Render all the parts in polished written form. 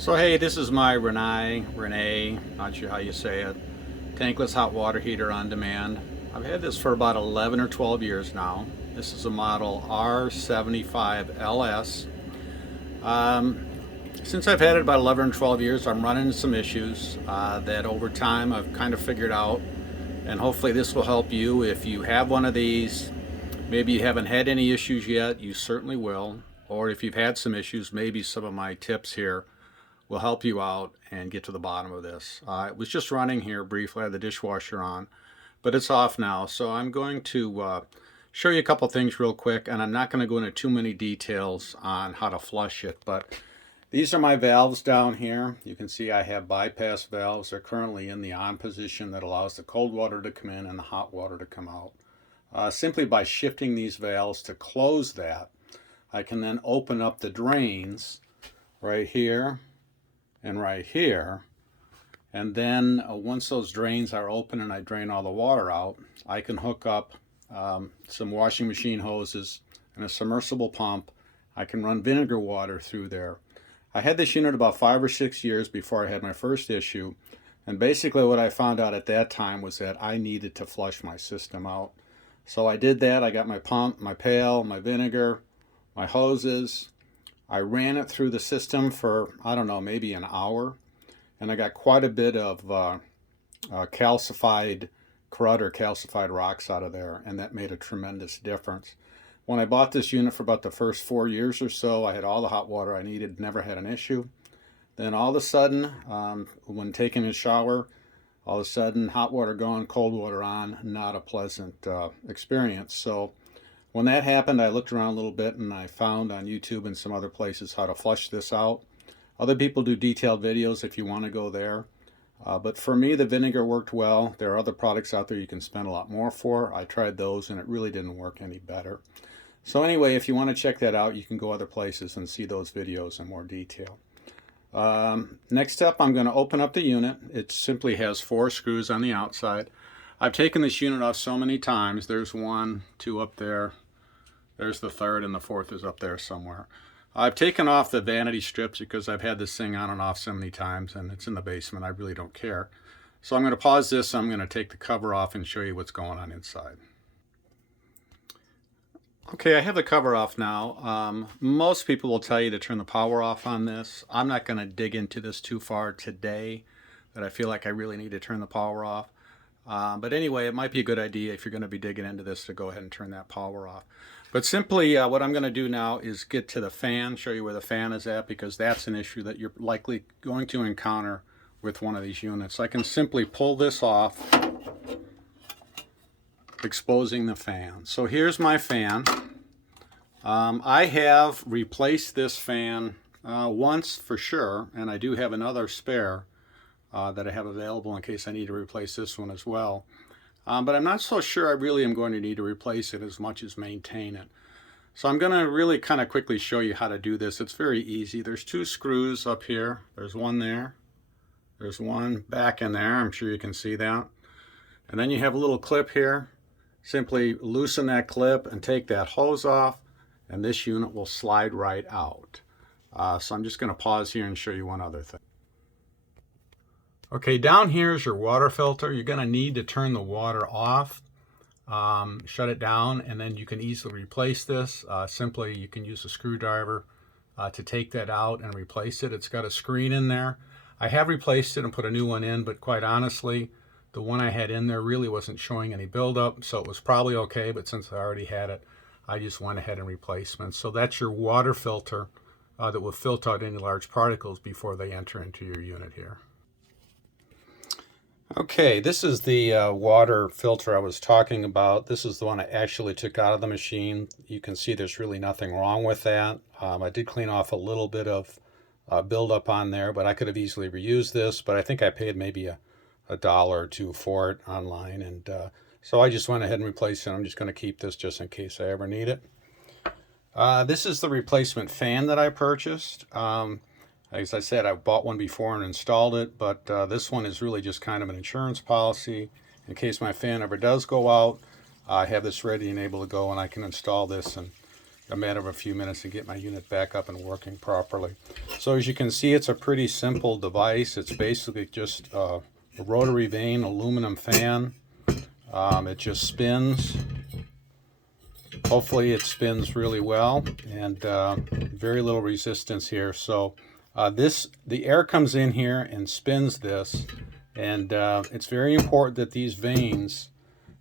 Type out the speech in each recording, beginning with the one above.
So hey, this is my Rinnai, not sure how you say it, tankless hot water heater on demand. I've had this for about 11 or 12 years now. This is a model R75LS. Since I've had it about 11 or 12 years, I'm running into some issues that over time I've kind of figured out, and hopefully this will help you. If you have one of these, maybe you haven't had any issues yet, you certainly will. Or if you've had some issues, maybe some of my tips here will help you out and get to the bottom of this. It was just running here briefly. I had the dishwasher on, but it's off now. So I'm going to show you a couple things real quick, and I'm not going to go into too many details on how to flush it, but these are my valves down here. You can see I have bypass valves. They're currently in the on position that allows the cold water to come in and the hot water to come out. Simply by shifting these valves to close that, I can then open up the drains right here and right here, and then once those drains are open and I drain all the water out, I can hook up some washing machine hoses and a submersible pump. I can run vinegar water through there. I had this unit about 5 or 6 years before I had my first issue, and basically what I found out at that time was that I needed to flush my system out. So I did that. I got my pump, my pail, my vinegar, my hoses. I ran it through the system for, I don't know, maybe an hour, and I got quite a bit of calcified crud or calcified rocks out of there, and that made a tremendous difference. When I bought this unit for about the first 4 years or so, I had all the hot water I needed, never had an issue. Then all of a sudden, when taking a shower, all of a sudden hot water gone, cold water on, not a pleasant experience. So when that happened, I looked around a little bit and I found on YouTube and some other places how to flush this out. Other people do detailed videos if you want to go there. But for me, the vinegar worked well. There are other products out there you can spend a lot more for. I tried those and it really didn't work any better. So anyway, if you want to check that out, you can go other places and see those videos in more detail. Next up, I'm going to open up the unit. It simply has 4 screws on the outside. I've taken this unit off so many times. There's 1, 2 up there. There's the third, and the fourth is up there somewhere. I've taken off the vanity strips because I've had this thing on and off so many times, and it's in the basement. I really don't care. So I'm going to pause this. I'm going to take the cover off and show you what's going on inside. Okay, I have the cover off now. Most people will tell you to turn the power off on this. I'm not going to dig into this too far today, that I feel like I really need to turn the power off. But anyway, it might be a good idea if you're going to be digging into this to go ahead and turn that power off. But simply what I'm going to do now is get to the fan, show you where the fan is at, because that's an issue that you're likely going to encounter with one of these units. I can simply pull this off, exposing the fan. So here's my fan. I have replaced this fan once for sure, and I do have another spare that I have available in case I need to replace this one as well. But I'm not so sure I really am going to need to replace it as much as maintain it. So I'm going to really kind of quickly show you how to do this. It's very easy. There's 2 screws up here. There's one there. There's one back in there. I'm sure you can see that. And then you have a little clip here. Simply loosen that clip and take that hose off, and this unit will slide right out. So I'm just going to pause here and show you one other thing. Okay, down here is your water filter. You're going to need to turn the water off, shut it down, and then you can easily replace this. Simply, you can use a screwdriver to take that out and replace it. It's got a screen in there. I have replaced it and put a new one in, but quite honestly, the one I had in there really wasn't showing any buildup, so it was probably okay, but since I already had it, I just went ahead and replaced it. So that's your water filter that will filter out any large particles before they enter into your unit here. Okay, this is the water filter I was talking about. This is the one I actually took out of the machine. You can see there's really nothing wrong with that. I did clean off a little bit of buildup on there, but I could have easily reused this, but I think I paid maybe a $1 or $2 for it online, and so I just went ahead and replaced it. I'm just going to keep this just in case I ever need it. This is the replacement fan that I purchased. As I said, I bought one before and installed it, but this one is really just kind of an insurance policy. In case my fan ever does go out, I have this ready and able to go, and I can install this in a matter of a few minutes and get my unit back up and working properly. So as you can see, it's a pretty simple device. It's basically just a rotary vane aluminum fan. It just spins. Hopefully it spins really well, and very little resistance here. So the air comes in here and spins this, and it's very important that these vanes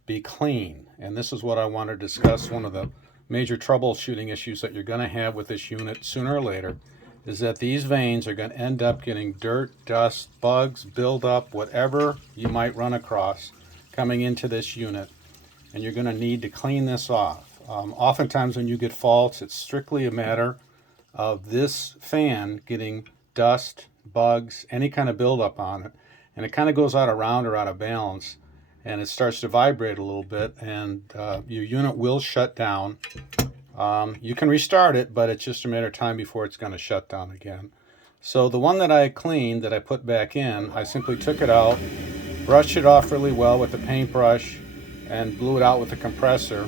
be clean. And this is what I want to discuss. One of the major troubleshooting issues that you're going to have with this unit sooner or later is that these vanes are going to end up getting dirt, dust, bugs, buildup, whatever you might run across coming into this unit, and you're going to need to clean this off. Oftentimes when you get faults, it's strictly a matter of this fan getting dust, bugs, any kind of buildup on it, and it kind of goes out of round or out of balance, and it starts to vibrate a little bit, and your unit will shut down. You can restart it, but it's just a matter of time before it's going to shut down again. So the one that I cleaned, that I put back in, I simply took it out, brushed it off really well with a paintbrush, and blew it out with a compressor.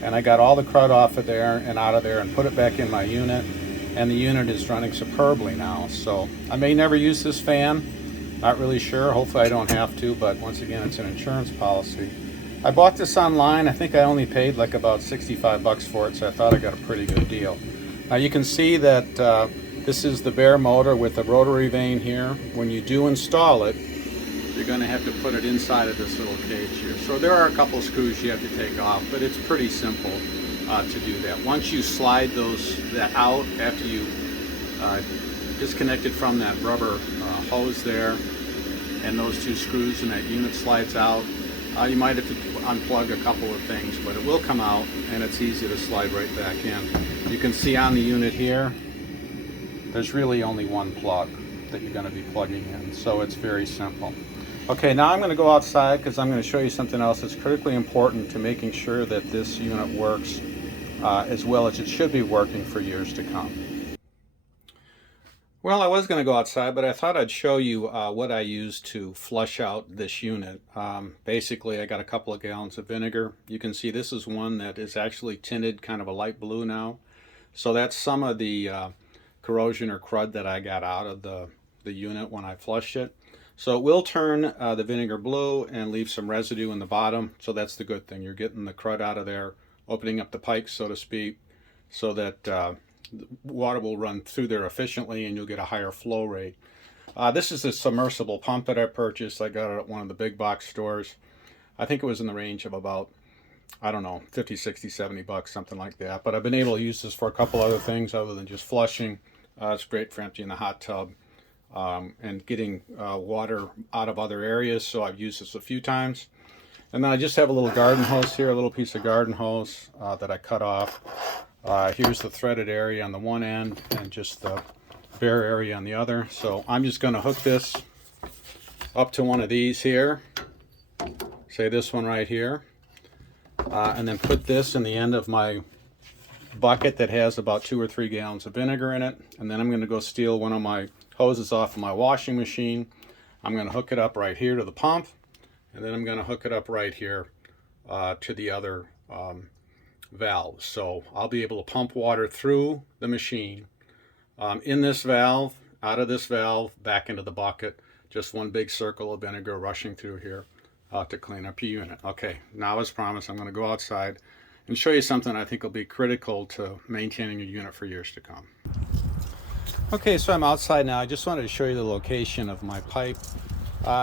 And I got all the crud off of there and out of there and put it back in my unit, and the unit is running superbly now. So I may never use this fan, not really sure. Hopefully I don't have to, but once again, it's an insurance policy. I bought this online. I think I only paid like about 65 bucks for it, so I thought I got a pretty good deal. Now you can see that this is the bare motor with the rotary vane here. When you do install it, you're going to have to put it inside of this little cage here. So there are a couple screws you have to take off, but it's pretty simple to do that. Once you slide that out, after you disconnect it from that rubber hose there, and those two screws and that unit slides out, you might have to unplug a couple of things, but it will come out, and it's easy to slide right back in. You can see on the unit here, there's really only one plug that you're going to be plugging in, so it's very simple. Okay, now I'm going to go outside because I'm going to show you something else that's critically important to making sure that this unit works as well as it should be working for years to come. Well, I was going to go outside, but I thought I'd show you what I used to flush out this unit. Basically, I got a couple of gallons of vinegar. You can see this is one that is actually tinted kind of a light blue now. So that's some of the corrosion or crud that I got out of the unit when I flushed it. So it will turn the vinegar blue and leave some residue in the bottom. So that's the good thing. You're getting the crud out of there, opening up the pipes, so to speak, so that water will run through there efficiently and you'll get a higher flow rate. This is a submersible pump that I purchased. I got it at one of the big box stores. I think it was in the range of about, I don't know, 50, 60, 70 bucks, something like that. But I've been able to use this for a couple other things other than just flushing. It's great for emptying the hot tub. And getting water out of other areas, so I've used this a few times. And then I just have a little garden hose here, a little piece of garden hose that I cut off. Here's the threaded area on the one end and just the bare area on the other. So I'm just going to hook this up to one of these here, say this one right here, and then put this in the end of my bucket that has about 2 or 3 gallons of vinegar in it. And then I'm going to go steal one of my hoses off of my washing machine. I'm going to hook it up right here to the pump, and then I'm going to hook it up right here to the other valves. So I'll be able to pump water through the machine, in this valve, out of this valve, back into the bucket. Just one big circle of vinegar rushing through here to clean up your unit. Okay, now as promised, I'm going to go outside and show you something I think will be critical to maintaining your unit for years to come. Okay, so I'm outside now. I just wanted to show you the location of my pipe.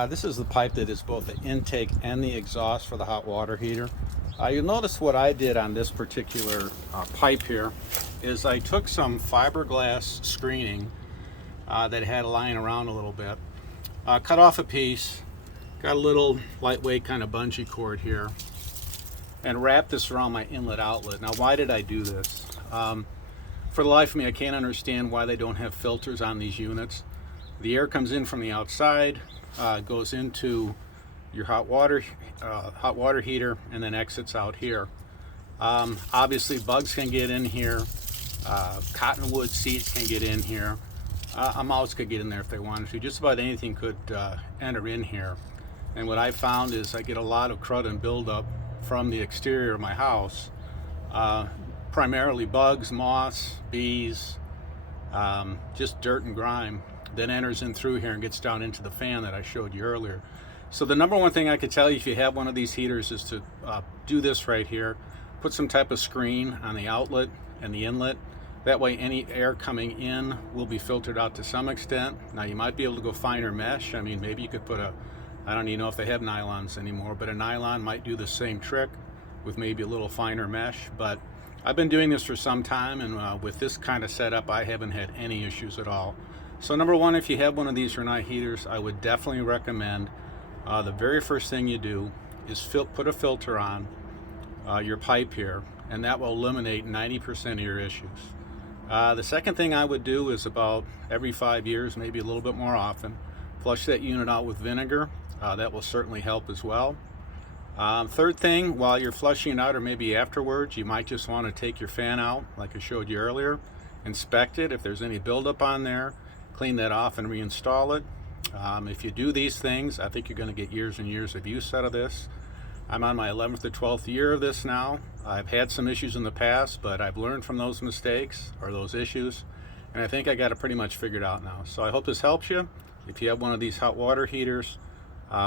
This is the pipe that is both the intake and the exhaust for the hot water heater. You'll notice what I did on this particular pipe here is I took some fiberglass screening that had lying around a little bit, cut off a piece, got a little lightweight kind of bungee cord here, and wrapped this around my inlet outlet. Now, why did I do this? For the life of me, I can't understand why they don't have filters on these units. The air comes in from the outside, goes into your hot water heater, and then exits out here. Obviously, bugs can get in here. Cottonwood seeds can get in here. A mouse could get in there if they wanted to. Just about anything could enter in here. And what I found is I get a lot of crud and buildup from the exterior of my house. Primarily bugs, moths, bees, just dirt and grime, then enters in through here and gets down into the fan that I showed you earlier. So the number one thing I could tell you if you have one of these heaters is to do this right here. Put some type of screen on the outlet and the inlet. That way any air coming in will be filtered out to some extent. Now you might be able to go finer mesh. I mean, maybe you could put I don't even know if they have nylons anymore, but a nylon might do the same trick with maybe a little finer mesh. But I've been doing this for some time, and with this kind of setup, I haven't had any issues at all. So number one, if you have one of these Rinnai heaters, I would definitely recommend the very first thing you do is put a filter on your pipe here, and that will eliminate 90% of your issues. The second thing I would do is about every 5 years, maybe a little bit more often, flush that unit out with vinegar. That will certainly help as well. Third thing, while you're flushing it out or maybe afterwards, you might just want to take your fan out like I showed you earlier, inspect it. If there's any buildup on there, clean that off and reinstall it. If you do these things, I think you're going to get years and years of use out of this. I'm on my 11th or 12th year of this now. I've had some issues in the past, but I've learned from those mistakes or those issues, and I think I got it pretty much figured out now. So I hope this helps you. If you have one of these hot water heaters,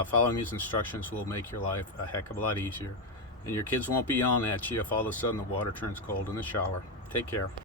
following these instructions will make your life a heck of a lot easier. And your kids won't be yelling at you if all of a sudden the water turns cold in the shower. Take care.